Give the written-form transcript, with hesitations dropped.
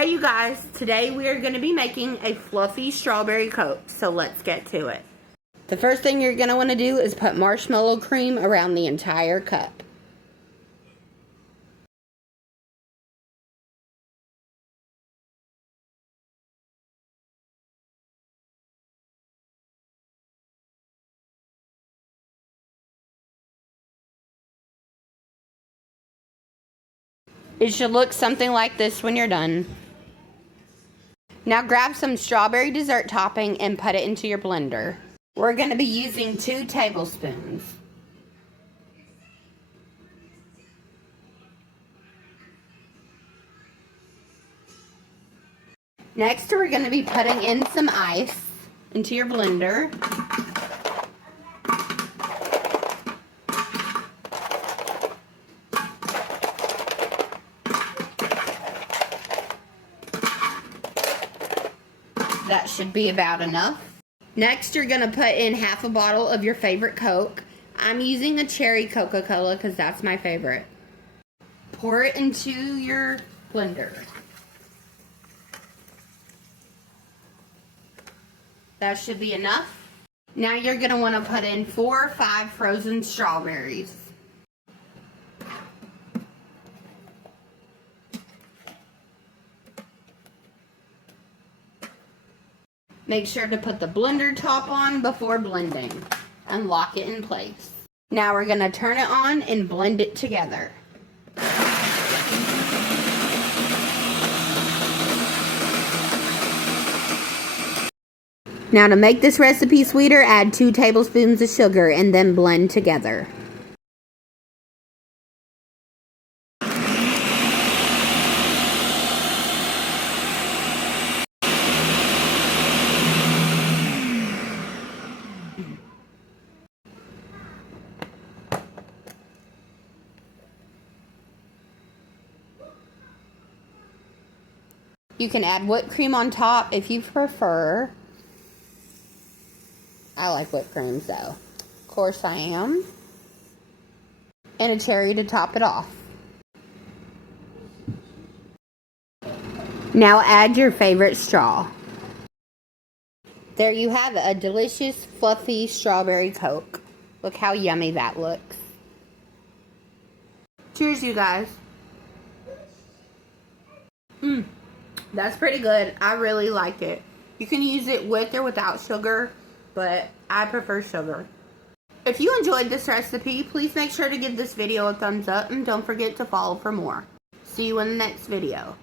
Hey you guys, today we are going to be making a fluffy strawberry coat, so let's get to it. The first thing you're going to want to do is put marshmallow cream around the entire cup. It should look something like this when you're done. Now grab some strawberry dessert topping and put it into your blender. We're going to be using 2 tablespoons. Next, we're going to be putting in some ice into your blender. That should be about enough. Next, you're going to put in half a bottle of your favorite Coke. I'm using a cherry Coca-Cola because that's my favorite. Pour it into your blender. That should be enough. Now you're going to want to put in 4 or 5 frozen strawberries. Make sure to put the blender top on before blending and lock it in place. Now we're going to turn it on and blend it together. Now to make this recipe sweeter, add 2 tablespoons of sugar and then blend together. You can add whipped cream on top if you prefer. I like whipped cream, so of course I am. And a cherry to top it off. Now add your favorite straw. There you have it, a delicious, fluffy strawberry Coke. Look how yummy that looks. Cheers, you guys. That's pretty good. I really like it. You can use it with or without sugar, but I prefer sugar. If you enjoyed this recipe, please make sure to give this video a thumbs up and don't forget to follow for more. See you in the next video.